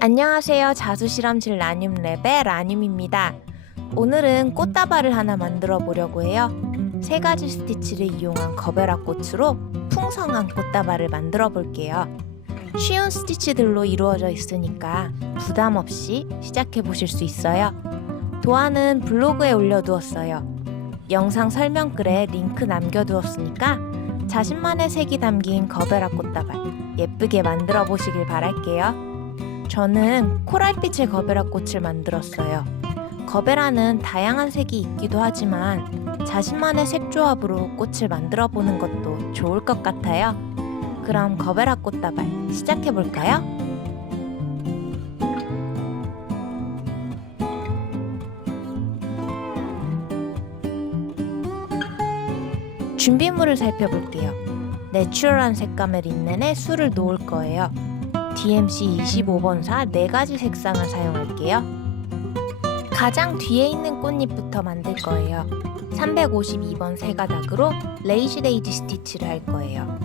안녕하세요. 자수실험실 라늄랩의 라늄입니다. 오늘은 꽃다발을 하나 만들어 보려고 해요. 세 가지 스티치를 이용한 거베라 꽃으로 풍성한 꽃다발을 만들어 볼게요. 쉬운 스티치들로 이루어져 있으니까 부담 없이 시작해 보실 수 있어요. 도안은 블로그에 올려두었어요. 영상 설명글에 링크 남겨두었으니까 자신만의 색이 담긴 거베라 꽃다발 예쁘게 만들어 보시길 바랄게요. 저는 코랄빛의 거베라 꽃을 만들었어요. 거베라는 다양한 색이 있기도 하지만 자신만의 색 조합으로 꽃을 만들어 보는 것도 좋을 것 같아요. 그럼 거베라 꽃다발 시작해 볼까요? 준비물을 살펴볼게요. 내추럴한 색감을 있는 술을 놓을 거예요. DMC 25번사 4가지 색상을 사용할게요. 가장 뒤에 있는 꽃잎부터 만들 거예요. 352번 세가닥으로 레이지 데이지 스티치를 할 거예요.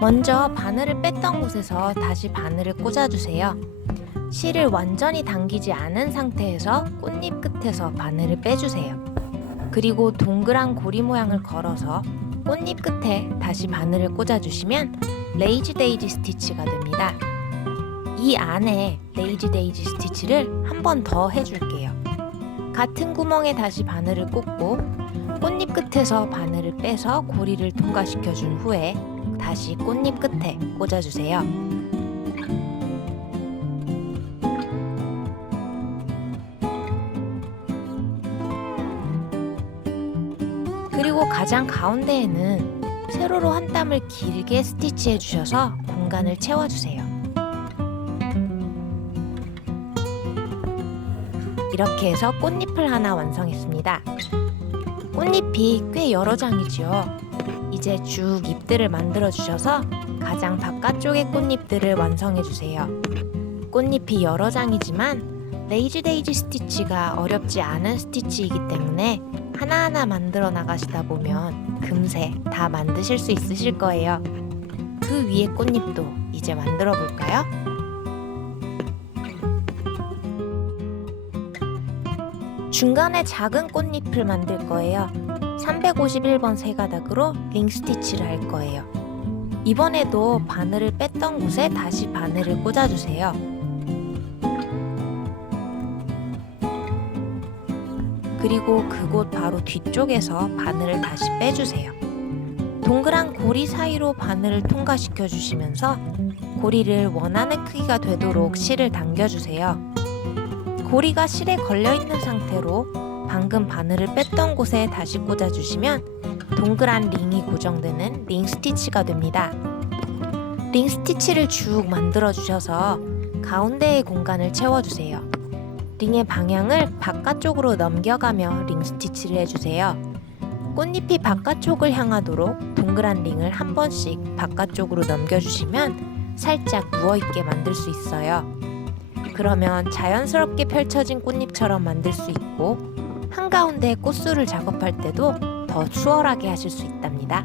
먼저 바늘을 뺐던 곳에서 다시 바늘을 꽂아주세요. 실을 완전히 당기지 않은 상태에서 꽃잎 끝에서 바늘을 빼주세요. 그리고 동그란 고리 모양을 걸어서 꽃잎 끝에 다시 바늘을 꽂아주시면 레이지 데이지 스티치가 됩니다. 이 안에 레이지 데이지 스티치를 한 번 더 해줄게요. 같은 구멍에 다시 바늘을 꽂고 꽃잎 끝에서 바늘을 빼서 고리를 통과시켜 준 후에 다시 꽃잎 끝에 꽂아주세요. 그리고 가장 가운데에는 세로로 한 땀을 길게 스티치해 주셔서 공간을 채워주세요. 이렇게 해서 꽃잎을 하나 완성했습니다. 꽃잎이 꽤 여러 장이죠. 이제 쭉 잎들을 만들어 주셔서 가장 바깥쪽의 꽃잎들을 완성해 주세요. 꽃잎이 여러 장이지만 레이지 데이지 스티치가 어렵지 않은 스티치이기 때문에 하나하나 만들어 나가시다 보면 금세 다 만드실 수 있으실 거예요. 그 위에 꽃잎도 이제 만들어 볼까요? 중간에 작은 꽃잎을 만들 거예요. 351번 세가닥으로 링 스티치를 할 거예요. 이번에도 바늘을 뺐던 곳에 다시 바늘을 꽂아주세요. 그리고 그곳 바로 뒤쪽에서 바늘을 다시 빼주세요. 동그란 고리 사이로 바늘을 통과시켜 주시면서 고리를 원하는 크기가 되도록 실을 당겨주세요. 고리가 실에 걸려있는 상태로 방금 바늘을 뺐던 곳에 다시 꽂아주시면 동그란 링이 고정되는 링 스티치가 됩니다. 링 스티치를 쭉 만들어 주셔서 가운데의 공간을 채워주세요. 링의 방향을 바깥쪽으로 넘겨가며 링 스티치를 해주세요. 꽃잎이 바깥쪽을 향하도록 동그란 링을 한 번씩 바깥쪽으로 넘겨주시면 살짝 누워있게 만들 수 있어요. 그러면 자연스럽게 펼쳐진 꽃잎처럼 만들 수 있고 한가운데 꽃술을 작업할 때도 더 수월하게 하실 수 있답니다.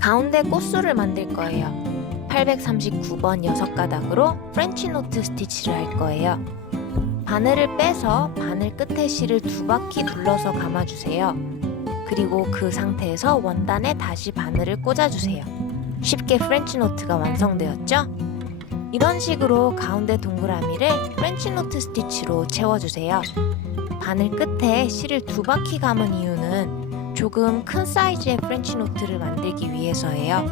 가운데 꽃술을 만들 거예요. 839번 6가닥으로 프렌치 노트 스티치를 할 거예요. 바늘을 빼서 바늘 끝에 실을 2바퀴 둘러서 감아주세요. 그리고 그 상태에서 원단에 다시 바늘을 꽂아주세요. 쉽게 프렌치 노트가 완성되었죠? 이런 식으로 가운데 동그라미를 프렌치 노트 스티치로 채워주세요. 바늘 끝에 실을 2바퀴 감은 이유는 조금 큰 사이즈의 프렌치 노트를 만들기 위해서예요.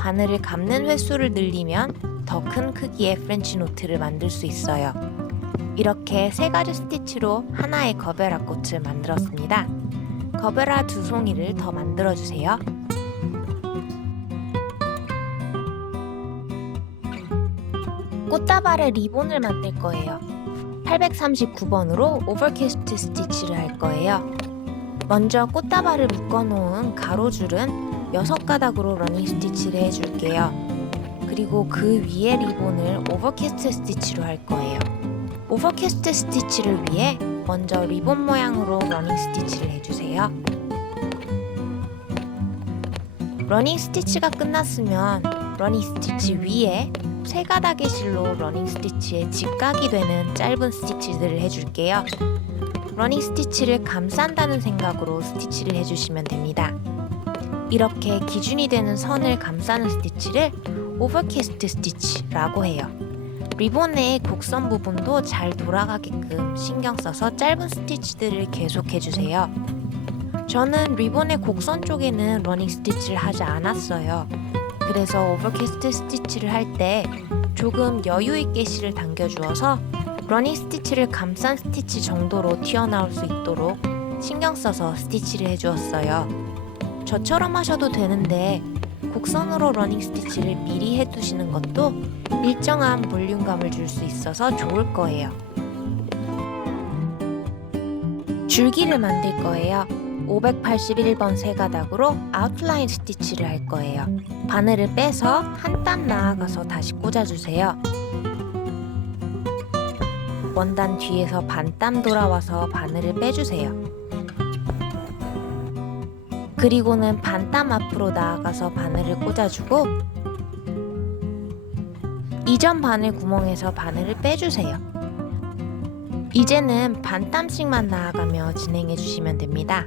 바늘을 감는 횟수를 늘리면 더 큰 크기의 프렌치 노트를 만들 수 있어요. 이렇게 3가지 스티치로 하나의 거베라 꽃을 만들었습니다. 거베라 2송이를 더 만들어주세요. 꽃다발에 리본을 만들 거예요. 839번으로 오버캐스트 스티치를 할 거예요. 먼저 꽃다발을 묶어놓은 가로줄은 6가닥으로 러닝 스티치를 해줄게요. 그리고 그 위에 리본을 오버캐스트 스티치로 할 거예요. 오버캐스트 스티치를 위해 먼저 리본 모양으로 러닝 스티치를 해주세요. 러닝 스티치가 끝났으면 러닝 스티치 위에 세 가닥의 실로 러닝 스티치에 직각이 되는 짧은 스티치들을 해줄게요. 러닝 스티치를 감싼다는 생각으로 스티치를 해주시면 됩니다. 이렇게 기준이 되는 선을 감싸는 스티치를 오버캐스트 스티치라고 해요. 리본의 곡선 부분도 잘 돌아가게끔 신경 써서 짧은 스티치들을 계속 해주세요. 저는 리본의 곡선 쪽에는 러닝 스티치를 하지 않았어요. 그래서 오버캐스트 스티치를 할 때 조금 여유 있게 실을 당겨주어서 러닝 스티치를 감싼 스티치 정도로 튀어나올 수 있도록 신경 써서 스티치를 해주었어요. 저처럼 하셔도 되는데 곡선으로 러닝 스티치를 미리 해두시는 것도 일정한 볼륨감을 줄 수 있어서 좋을 거예요. 줄기를 만들 거예요. 581번 세 가닥으로 아웃라인 스티치를 할 거예요. 바늘을 빼서 한 땀 나아가서 다시 꽂아주세요. 원단 뒤에서 반땀 돌아와서 바늘을 빼주세요. 그리고는 반땀 앞으로 나아가서 바늘을 꽂아주고 이전 바늘 구멍에서 바늘을 빼주세요. 이제는 반땀씩만 나아가며 진행해 주시면 됩니다.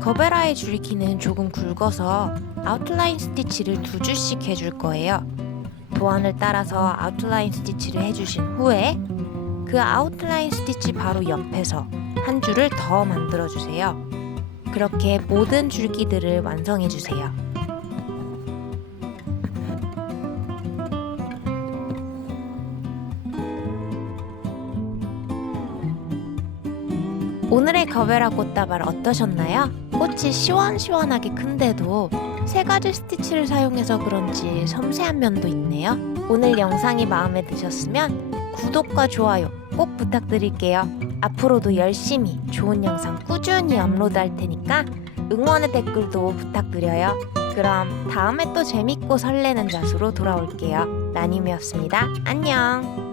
거베라의 줄기는 조금 굵어서 아웃라인 스티치를 2줄씩 해줄 거예요. 도안을 따라서 아웃라인 스티치를 해주신 후에 그 아웃라인 스티치 바로 옆에서 한 줄을 더 만들어주세요. 그렇게 모든 줄기들을 완성해주세요. 오늘의 거베라 꽃다발 어떠셨나요? 꽃이 시원시원하게 큰데도 세 가지 스티치를 사용해서 그런지 섬세한 면도 있네요. 오늘 영상이 마음에 드셨으면 구독과 좋아요 꼭 부탁드릴게요. 앞으로도 열심히 좋은 영상 꾸준히 업로드할 테니까 응원의 댓글도 부탁드려요. 그럼 다음에 또 재밌고 설레는 자수로 돌아올게요. 나님이었습니다. 안녕.